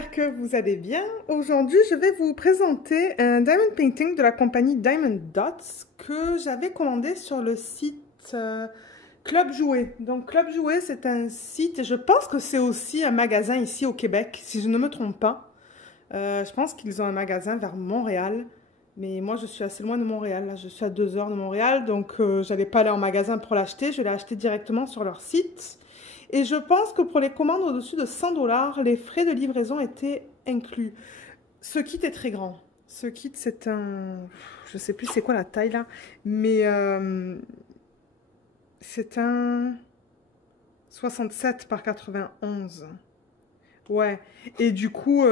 j'espère que vous allez bien. Aujourd'hui, je vais vous présenter un diamond painting de la compagnie Diamond Dots que j'avais commandé sur le site Club Jouet. Donc Club Jouet, c'est un site, et je pense que c'est aussi un magasin ici au Québec, si je ne me trompe pas. Je pense qu'ils ont un magasin vers Montréal, mais moi je suis assez loin de Montréal, là je suis à 2 heures de Montréal, donc j'allais pas aller en magasin pour l'acheter, je l'ai acheté directement sur leur site. Et je pense que pour les commandes au-dessus de 100 $, les frais de livraison étaient inclus. Ce kit est très grand. Ce kit, c'est un... Je sais plus c'est quoi la taille là, mais c'est un 67 par 91. Ouais, et du coup,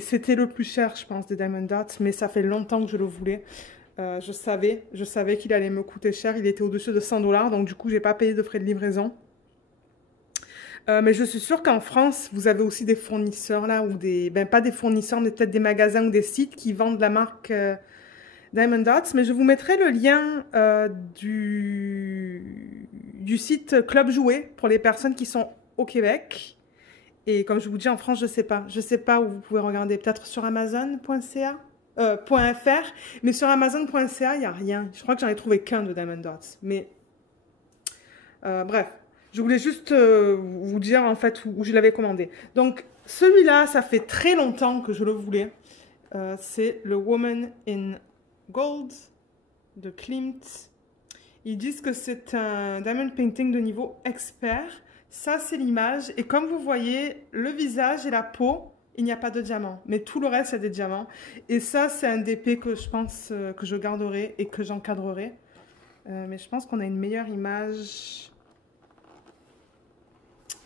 c'était le plus cher, je pense, des Diamond Dots, mais ça fait longtemps que je le voulais. Je savais qu'il allait me coûter cher. Il était au-dessus de 100 $, donc du coup, j'ai pas payé de frais de livraison. Mais je suis sûre qu'en France, vous avez aussi des fournisseurs là, ou des... Ben, pas des fournisseurs, mais peut-être des magasins ou des sites qui vendent la marque Diamond Dots. Mais je vous mettrai le lien du site Club Jouet pour les personnes qui sont au Québec. Et comme je vous dis, en France, je sais pas. Je sais pas où vous pouvez regarder. Peut-être sur Amazon.ca .fr. Mais sur Amazon.ca, il n'y a rien. Je crois que j'en ai trouvé qu'un de Diamond Dots. Mais bref. Je voulais juste vous dire en fait où je l'avais commandé. Donc celui-là, ça fait très longtemps que je le voulais. C'est le Woman in Gold de Klimt. Ils disent que c'est un diamond painting de niveau expert. Ça, c'est l'image. Et comme vous voyez, le visage et la peau, il n'y a pas de diamant. Mais tout le reste, c'est des diamants. Et ça, c'est un DP que je pense que je garderai et que j'encadrerai. Mais je pense qu'on a une meilleure image...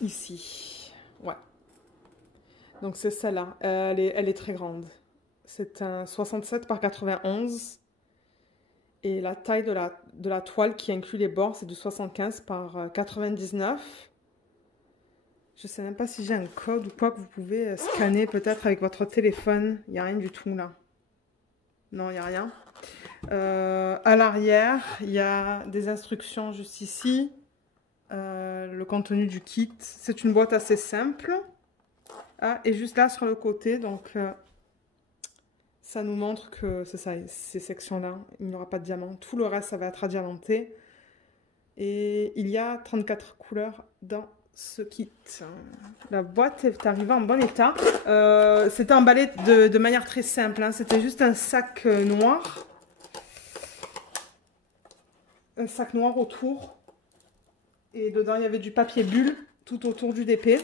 ici, ouais. Donc c'est celle-là, elle est très grande. C'est un 67 par 91. Et la taille de la toile qui inclut les bords, c'est du 75 par 99. Je sais même pas si j'ai un code ou quoi que vous pouvez scanner peut-être avec votre téléphone. Il n'y a rien du tout là. Non, il n'y a rien. À l'arrière, il y a des instructions juste ici. Le contenu du kit, c'est une boîte assez simple. Ah, et juste là sur le côté, donc ça nous montre que c'est ça, ces sections-là, il n'y aura pas de diamant. Tout le reste, ça va être adiamanté. Et il y a 34 couleurs dans ce kit. La boîte est arrivée en bon état. C'était emballé de manière très simple, hein. C'était juste un sac noir. Un sac noir autour. Et dedans, il y avait du papier bulle tout autour du DP.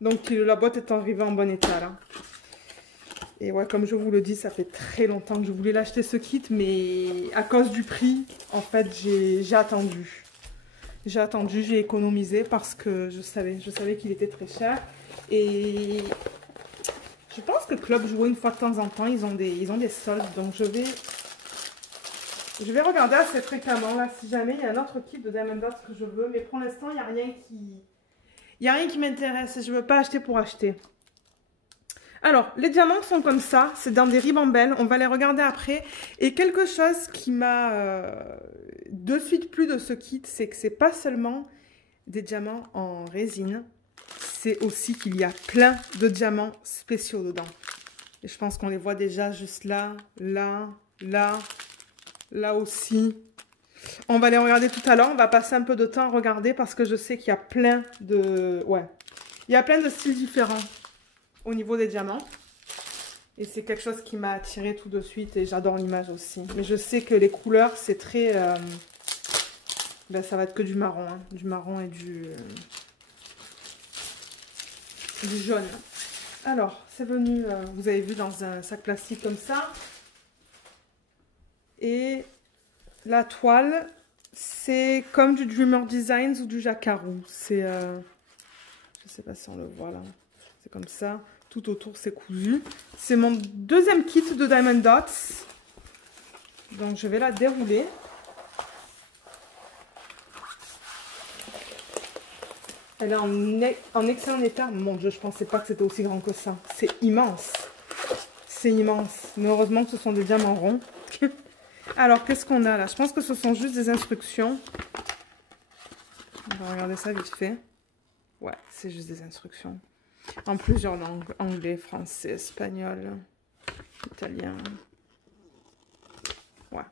Donc, la boîte est arrivée en bon état, là. Et ouais, comme je vous le dis, ça fait très longtemps que je voulais l'acheter, ce kit. Mais à cause du prix, en fait, j'ai attendu. J'ai attendu, j'ai économisé parce que je savais qu'il était très cher. Et je pense que Club Jouet, une fois de temps en temps, ils ont des soldes. Donc, je vais regarder assez fréquemment, là, si jamais il y a un autre kit de Diamond Dots que je veux. Mais pour l'instant, il n'y a rien qui m'intéresse. Je ne veux pas acheter pour acheter. Alors, les diamants sont comme ça. C'est dans des ribambelles. On va les regarder après. Et quelque chose qui m'a de suite plu de ce kit, c'est que c'est pas seulement des diamants en résine. C'est aussi qu'il y a plein de diamants spéciaux dedans. Et je pense qu'on les voit déjà juste là, là, là... Là aussi. On va les regarder tout à l'heure. On va passer un peu de temps à regarder parce que je sais qu'il y a plein de... Ouais. Il y a plein de styles différents au niveau des diamants. Et c'est quelque chose qui m'a attiré tout de suite et j'adore l'image aussi. Mais je sais que les couleurs, c'est très... Ben, ça va être que du marron. Hein. Du marron et du jaune. Alors, c'est venu, vous avez vu, dans un sac plastique comme ça. Et la toile, c'est comme du Dreamer Designs ou du Jacquarou. C'est, je sais pas si on le voit là. C'est comme ça. Tout autour, c'est cousu. C'est mon deuxième kit de Diamond Dots. Donc, je vais la dérouler. Elle est en excellent état. Mon Dieu, je pensais pas que c'était aussi grand que ça. C'est immense. C'est immense. Mais heureusement que ce sont des diamants ronds. Alors, qu'est-ce qu'on a là? Je pense que ce sont juste des instructions. On va regarder ça vite fait. Ouais, c'est juste des instructions. En plusieurs langues, anglais, français, espagnol, italien. Ouais.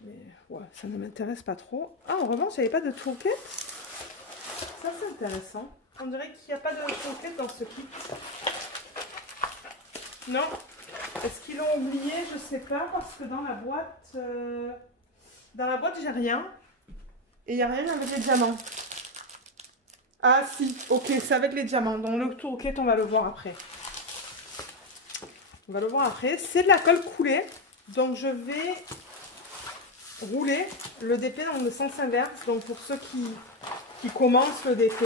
Mais ouais, ça ne m'intéresse pas trop. Ah, en revanche, il n'y avait pas de toolkit. Ça, c'est intéressant. On dirait qu'il n'y a pas de toolkit dans ce kit. Non. Est-ce qu'ils l'ont oublié? Je sais pas, parce que dans la boîte, j'ai rien. Et il n'y a rien avec les diamants. Ah si, ok, c'est avec les diamants. Donc le toolkit, on va le voir après. On va le voir après. C'est de la colle coulée. Donc je vais rouler le DP dans le sens inverse. Donc pour ceux qui commencent le DP,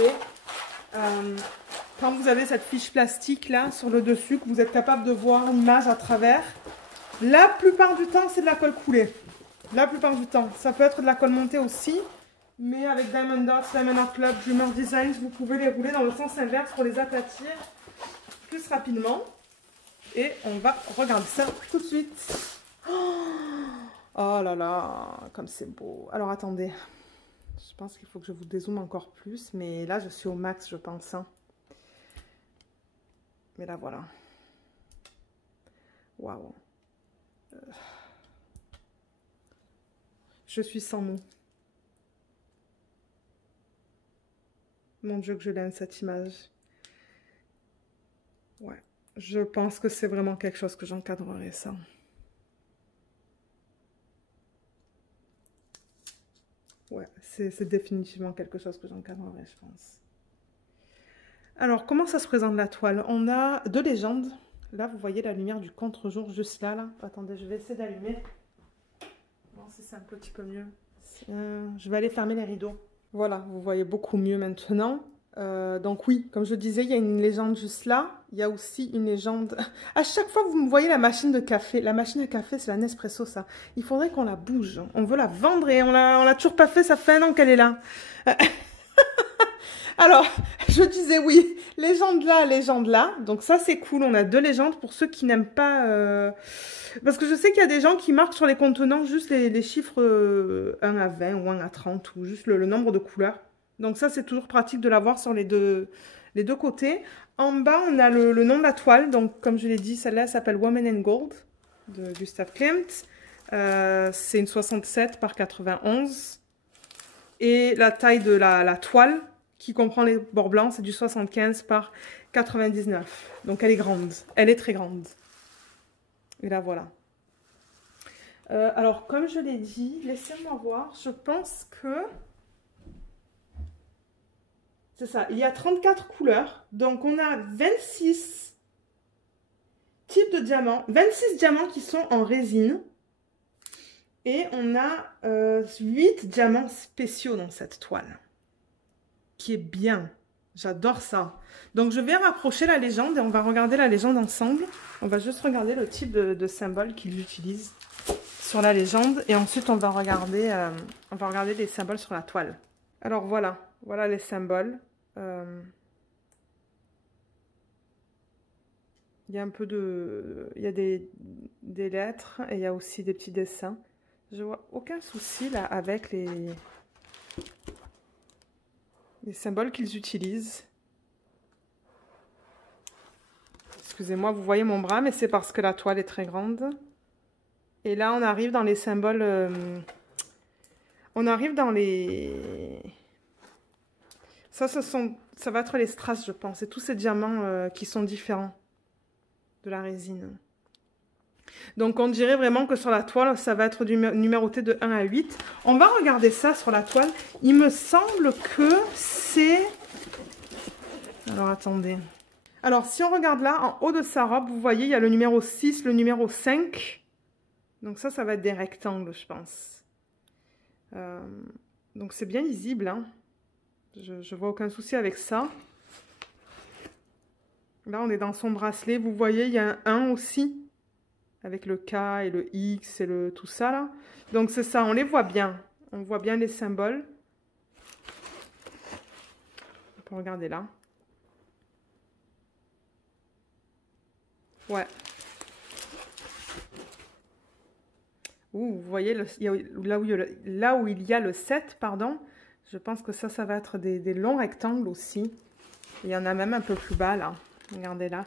quand vous avez cette fiche plastique là sur le dessus, que vous êtes capable de voir l'image à travers, la plupart du temps c'est de la colle coulée. La plupart du temps. Ça peut être de la colle montée aussi. Mais avec Diamond Dots, Diamond Art Club, Dreamer Designs, vous pouvez les rouler dans le sens inverse pour les aplatir plus rapidement. Et on va regarder ça tout de suite. Oh là là, comme c'est beau. Alors attendez, je pense qu'il faut que je vous dézoome encore plus. Mais là, je suis au max, je pense. Hein. Mais là, voilà. Waouh. Je suis sans mots. Mon Dieu, que je l'aime cette image. Ouais, je pense que c'est vraiment quelque chose que j'encadrerai, ça. Ouais, c'est définitivement quelque chose que j'encadrerai, je pense. Alors, comment ça se présente la toile? On a deux légendes. Là, vous voyez la lumière du contre-jour juste là. Attendez, je vais essayer d'allumer. Bon, si c'est un petit peu mieux. Je vais aller fermer les rideaux. Voilà, vous voyez beaucoup mieux maintenant. Donc oui, comme je disais, il y a une légende juste là. Il y a aussi une légende... À chaque fois, vous me voyez la machine de café. La machine à café, c'est la Nespresso, ça. Il faudrait qu'on la bouge. On veut la vendre et on l'a toujours pas fait. Ça fait 1 an qu'elle est là. Alors, je disais oui, légende là. Donc ça, c'est cool. On a deux légendes pour ceux qui n'aiment pas... Parce que je sais qu'il y a des gens qui marquent sur les contenants juste les chiffres 1 à 20 ou 1 à 30 ou juste le nombre de couleurs. Donc ça, c'est toujours pratique de l'avoir sur les deux côtés. En bas, on a le nom de la toile. Donc, comme je l'ai dit, celle-là s'appelle Woman in Gold de Gustav Klimt. C'est une 67 par 91. Et la taille de la toile, qui comprend les bords blancs, c'est du 75 par 99. Donc, elle est grande. Elle est très grande. Et là, voilà. Alors, comme je l'ai dit, laissez-moi voir. Je pense que... C'est ça. Il y a 34 couleurs. Donc, on a 26 types de diamants. 26 diamants qui sont en résine. Et on a 8 diamants spéciaux dans cette toile. Qui est bien. J'adore ça. Donc, je vais rapprocher la légende et on va regarder la légende ensemble. On va juste regarder le type de symbole qu'ils utilisent sur la légende. Et ensuite, on va regarder les symboles sur la toile. Alors, voilà. Voilà les symboles. Il y a un peu de... Il y a des lettres et il y a aussi des petits dessins. Je vois aucun souci là avec les symboles qu'ils utilisent. Excusez-moi, vous voyez mon bras, mais c'est parce que la toile est très grande. Et là, on arrive dans les symboles... on arrive dans les... Ça va être les strass, je pense. Et tous ces diamants qui sont différents de la résine. Donc, on dirait vraiment que sur la toile, ça va être numéroté de 1 à 8. On va regarder ça sur la toile. Il me semble que c'est... Alors, attendez. Alors, si on regarde là, en haut de sa robe, vous voyez, il y a le numéro 6, le numéro 5. Donc ça va être des rectangles, je pense. Donc, c'est bien lisible, hein. Je vois aucun souci avec ça. Là, on est dans son bracelet. Vous voyez, il y a un 1 aussi. Avec le K et le X et tout ça, là. Donc, c'est ça, on les voit bien. On voit bien les symboles. On peut regarder là. Ouais. Ouh, vous voyez, là où il y a le 7, pardon. Je pense que ça va être des longs rectangles aussi. Il y en a même un peu plus bas, là. Regardez là.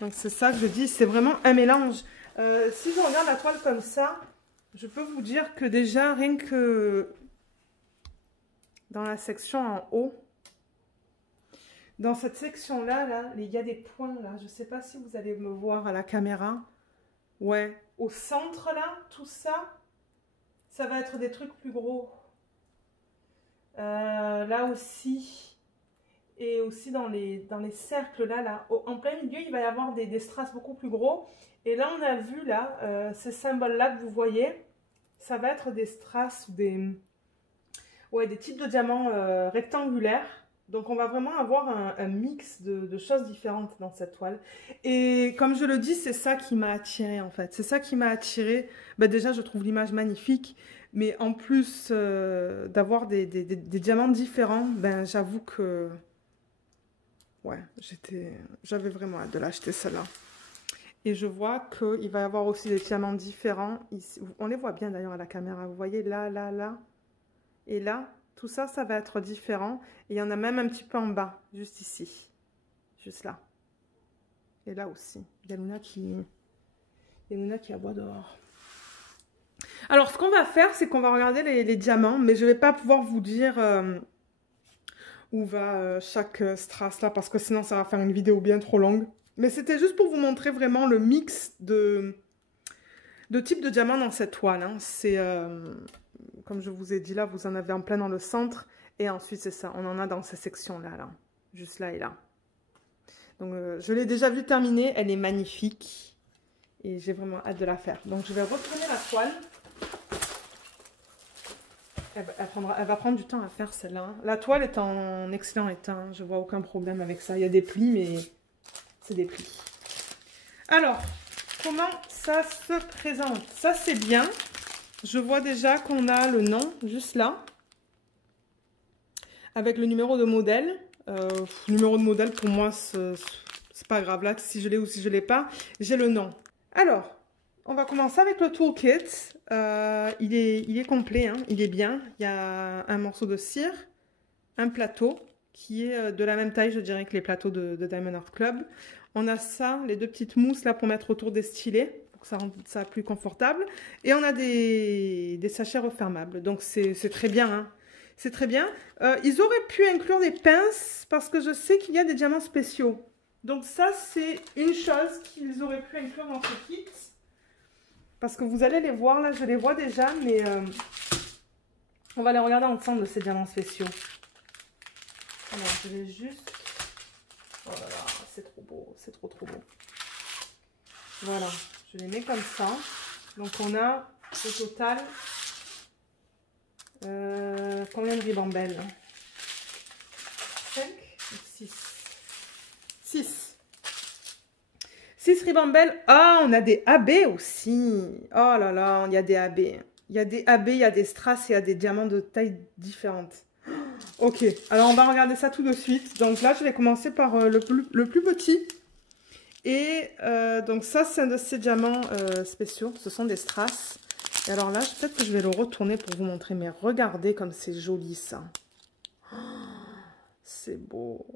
Donc, c'est ça que je dis, c'est vraiment un mélange. Si je regarde la toile comme ça, je peux vous dire que déjà, rien que dans la section en haut, dans cette section-là, là, il y a des points, là. Je ne sais pas si vous allez me voir à la caméra. Ouais, au centre, là, tout ça, ça va être des trucs plus gros. Là aussi, et aussi dans les cercles, là, en plein milieu, il va y avoir des strass beaucoup plus gros. Et là, on a vu, là, ces symboles-là que vous voyez, ça va être des strass, des types de diamants rectangulaires. Donc, on va vraiment avoir un mix de choses différentes dans cette toile. Et comme je le dis, c'est ça qui m'a attirée, en fait. C'est ça qui m'a attirée. Ben, déjà, je trouve l'image magnifique. Mais en plus d'avoir des diamants différents, ben, j'avoue que... Ouais, j'avais vraiment hâte de l'acheter, celle-là. Et je vois qu'il va y avoir aussi des diamants différents. Ici, on les voit bien d'ailleurs à la caméra. Vous voyez là, là, là. Et là, tout ça, ça va être différent. Et il y en a même un petit peu en bas, juste ici. Juste là. Et là aussi. Il y a Luna qui aboie dehors. Alors, ce qu'on va faire, c'est qu'on va regarder les diamants. Mais je ne vais pas pouvoir vous dire où va chaque strass là. Parce que sinon, ça va faire une vidéo bien trop longue. Mais c'était juste pour vous montrer vraiment le mix de types de diamants dans cette toile. Hein. C'est, comme je vous ai dit là, vous en avez en plein dans le centre. Et ensuite, c'est ça, on en a dans ces sections-là. Là. Juste là et là. Donc, je l'ai déjà vue terminée. Elle est magnifique. Et j'ai vraiment hâte de la faire. Donc, je vais retourner la toile. Elle va prendre du temps à faire celle-là. Hein. La toile est en excellent état. Je vois aucun problème avec ça. Il y a des plis, mais... c'est des plis. Alors, comment ça se présente? Ça, c'est bien. Je vois déjà qu'on a le nom juste là. Avec le numéro de modèle. Numéro de modèle, pour moi, c'est pas grave. Là, si je l'ai ou si je l'ai pas, j'ai le nom. Alors, on va commencer avec le toolkit. Il est complet, hein, il est bien. Il y a un morceau de cire, un plateau qui est de la même taille, je dirais, que les plateaux de Diamond Art Club. On a ça, les deux petites mousses là pour mettre autour des stylets, pour que ça rende ça plus confortable. Et on a des sachets refermables. Donc c'est très bien. Hein. C'est très bien. Ils auraient pu inclure des pinces parce que je sais qu'il y a des diamants spéciaux. Donc ça, c'est une chose qu'ils auraient pu inclure dans ce kit. Parce que vous allez les voir là, je les vois déjà, mais on va les regarder ensemble, ces diamants spéciaux. Alors, je vais juste... Oh là là, c'est trop beau, c'est trop beau. Voilà, je les mets comme ça. Donc on a au total combien de ribambelles? 5 ou 6? 6. 6 ribambelles. Ah, on a des AB aussi. Oh là là, il y a des AB. Il y a des AB, il y a des strass et il y a des diamants de taille différentes. Ok, alors on va regarder ça tout de suite. Donc là, je vais commencer par le plus petit. Et donc ça, c'est un de ces diamants spéciaux. Ce sont des strass. Et alors là, peut-être que je vais le retourner pour vous montrer. Mais regardez comme c'est joli ça. Oh, c'est beau.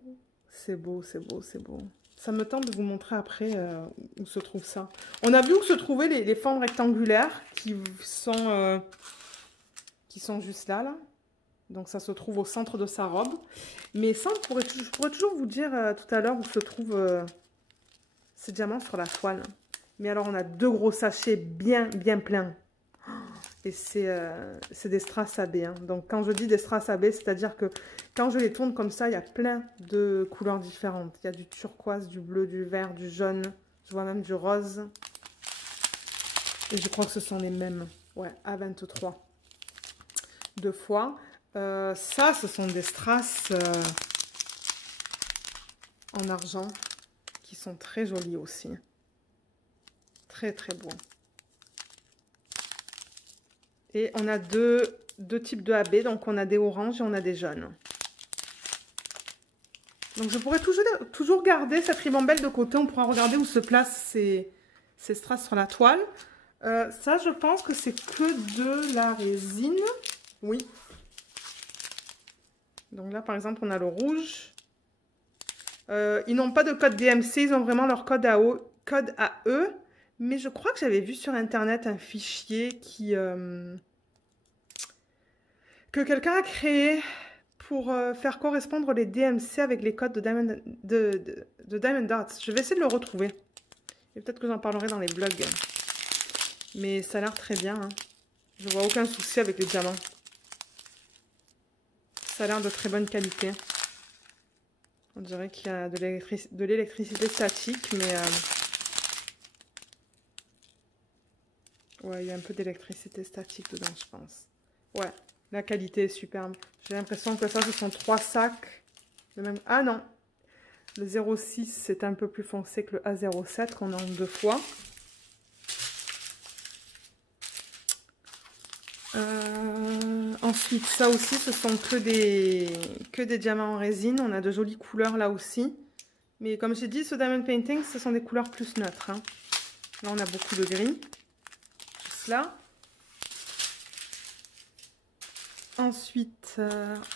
C'est beau, c'est beau, c'est beau. Ça me tente de vous montrer après où se trouve ça. On a vu où se trouvaient les formes rectangulaires qui sont juste là, là. Donc, ça se trouve au centre de sa robe. Mais ça, je pourrais toujours vous dire tout à l'heure où se trouvent ces diamants sur la toile. Mais alors, on a deux gros sachets bien pleins. Et c'est des strass AB. Hein. Donc, quand je dis des strass AB, c'est-à-dire que quand je les tourne comme ça, il y a plein de couleurs différentes. Il y a du turquoise, du bleu, du vert, du jaune. Je vois même du rose. Et je crois que ce sont les mêmes. Ouais, A23. 2 fois. Ça, ce sont des strass en argent qui sont très jolis aussi. Très beaux. Et on a deux types de AB, donc on a des oranges et on a des jaunes. Donc je pourrais toujours garder cette ribambelle de côté, on pourra regarder où se placent ces strass sur la toile. Ça, je pense que c'est que de la résine. Oui. Donc là, par exemple, on a le rouge. Ils n'ont pas de code DMC, ils ont vraiment leur code à eux. Mais je crois que j'avais vu sur internet un fichier que quelqu'un a créé pour faire correspondre les DMC avec les codes de Diamond Dots. Je vais essayer de le retrouver. Et peut-être que j'en parlerai dans les vlogs. Mais ça a l'air très bien. Hein. Je vois aucun souci avec les diamants. Ça a l'air de très bonne qualité. On dirait qu'il y a de l'électricité statique, mais... ouais, il y a un peu d'électricité statique dedans, je pense. Ouais, la qualité est superbe. J'ai l'impression que ça, ce sont 3 sacs. Le même... Ah non, le 0,6, c'est un peu plus foncé que le A07 qu'on a en 2 fois. Ensuite, ça aussi, ce sont que des diamants en résine. On a de jolies couleurs là aussi. Mais comme j'ai dit, ce Diamond Painting, ce sont des couleurs plus neutres. Hein. Là, on a beaucoup de gris. Juste là. Ensuite,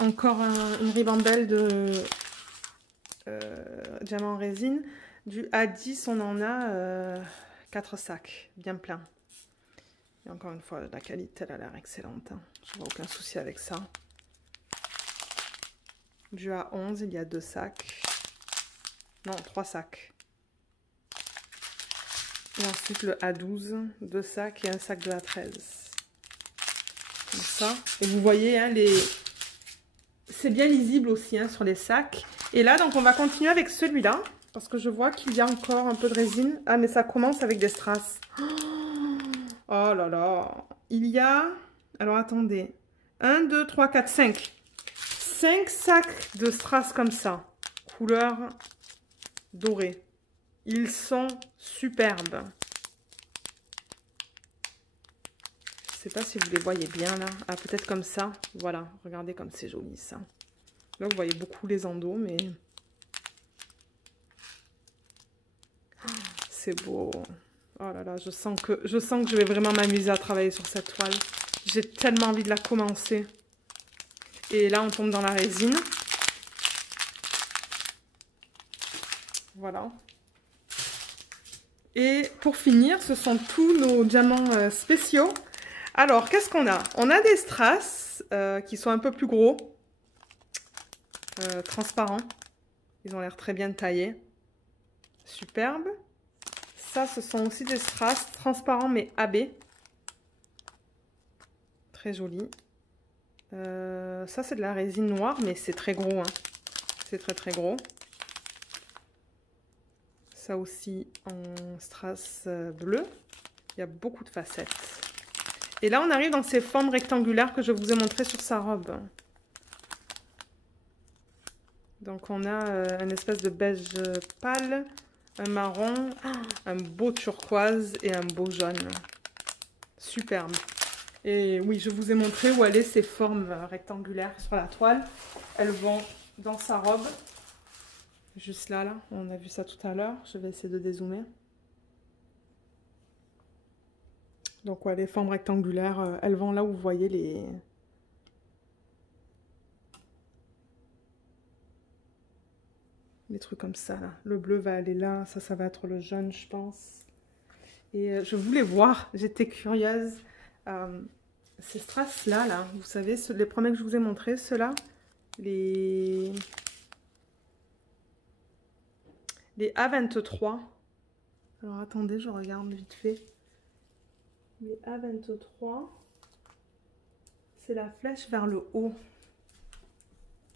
encore une ribambelle de diamants en résine. Du A10, on en a 4 sacs, bien pleins. Et encore une fois, la qualité, elle a l'air excellente. Hein. Je n'ai aucun souci avec ça. Du A11, il y a 2 sacs. Non, 3 sacs. Et ensuite, le A12, 2 sacs et un sac de A13. Comme ça. Et vous voyez, hein, c'est bien lisible aussi hein, sur les sacs. Et là, donc, on va continuer avec celui-là. Parce que je vois qu'il y a encore un peu de résine. Ah, mais ça commence avec des strass. Oh là là. Il y a... Alors, attendez. 1, 2, 3, 4, 5. 5 sacs de strass comme ça. Couleur dorée. Ils sont superbes. Je ne sais pas si vous les voyez bien là. Ah, peut-être comme ça. Voilà. Regardez comme c'est joli ça. Là, vous voyez beaucoup les endos, mais... C'est beau. Oh là là, je sens que je vais vraiment m'amuser à travailler sur cette toile. J'ai tellement envie de la commencer. Et là, on tombe dans la résine. Voilà. Et pour finir, ce sont tous nos diamants spéciaux. Alors, qu'est-ce qu'on a? On a des strass qui sont un peu plus gros. Transparents. Ils ont l'air très bien taillés. Superbe. Ça, ce sont aussi des strass transparents mais AB. Très joli. Ça, c'est de la résine noire, mais c'est très gros. Hein. C'est très très gros. Ça aussi en strass bleu. Il y a beaucoup de facettes. Et là, on arrive dans ces formes rectangulaires que je vous ai montrées sur sa robe. Donc, on a une espèce de beige pâle, un marron, un beau turquoise et un beau jaune. Superbe. Et oui, je vous ai montré où allaient ces formes rectangulaires sur la toile. Elles vont dans sa robe. Juste là, on a vu ça tout à l'heure. Je vais essayer de dézoomer. Donc, ouais, les formes rectangulaires, elles vont là où vous voyez les trucs comme ça, là. Le bleu va aller là. Ça va être le jaune, je pense. Et je voulais voir, j'étais curieuse. Ces strass-là, là, vous savez, les premiers que je vous ai montrés, ceux-là, les A23. Alors, attendez, je regarde vite fait. Les A23, c'est la flèche vers le haut.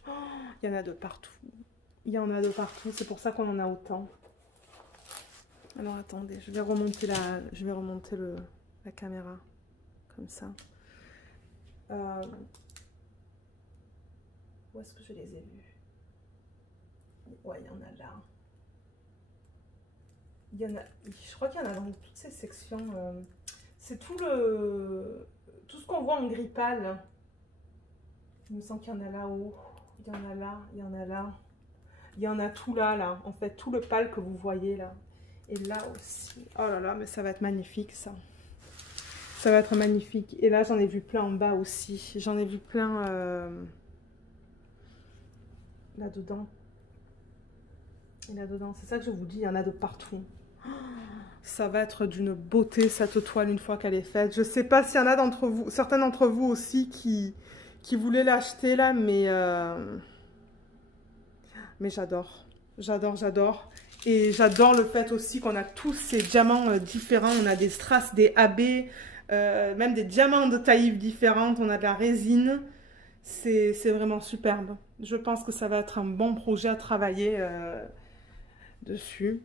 Oh, il y en a de partout. Il y en a de partout, c'est pour ça qu'on en a autant. Alors, attendez, je vais remonter la caméra, comme ça. Où est-ce que je les ai vus? Ouais, il y en a là. Il y en a, je crois qu'il y en a dans toutes ces sections. C'est tout ce qu'on voit en gris pâle. Il me semble qu'il y en a là-haut. Il y en a là, il y en a là. Il y en a tout là. En fait, tout le pâle que vous voyez là. Et là aussi. Oh là là, mais ça va être magnifique ça. Ça va être magnifique. Et là, j'en ai vu plein en bas aussi. J'en ai vu plein là-dedans. Et là-dedans, c'est ça que je vous dis, il y en a de partout. Ça va être d'une beauté cette toile une fois qu'elle est faite. Je sais pas s'il y en a d'entre vous, certains d'entre vous aussi qui voulaient l'acheter là, mais j'adore. J'adore, j'adore. Et j'adore le fait aussi qu'on a tous ces diamants différents. On a des strass, des AB, même des diamants de taille différentes. On a de la résine. C'est vraiment superbe. Je pense que ça va être un bon projet à travailler dessus.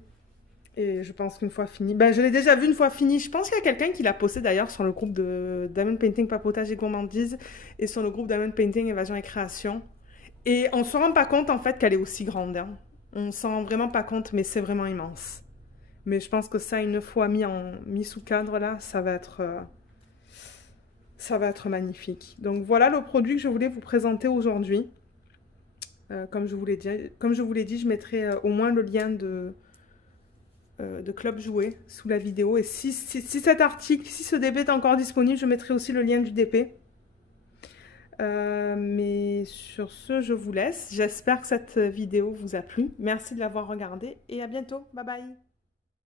Et je pense qu'une fois fini, ben, je l'ai déjà vu une fois fini. Je pense qu'il y a quelqu'un qui l'a posté d'ailleurs sur le groupe de Diamond Painting Papotage et Gourmandise et sur le groupe Diamond Painting Évasion et Création. Et on ne se rend pas compte en fait qu'elle est aussi grande. Hein. On ne s'en rend vraiment pas compte, mais c'est vraiment immense. Mais je pense que ça, une fois mis sous cadre là, ça va être magnifique. Donc voilà le produit que je voulais vous présenter aujourd'hui. Comme je vous l'ai dit, je mettrai au moins le lien de Club Jouet sous la vidéo. Et si cet article, si ce DP est encore disponible, je mettrai aussi le lien du DP. Mais sur ce, je vous laisse. J'espère que cette vidéo vous a plu. Merci de l'avoir regardée et à bientôt. Bye bye.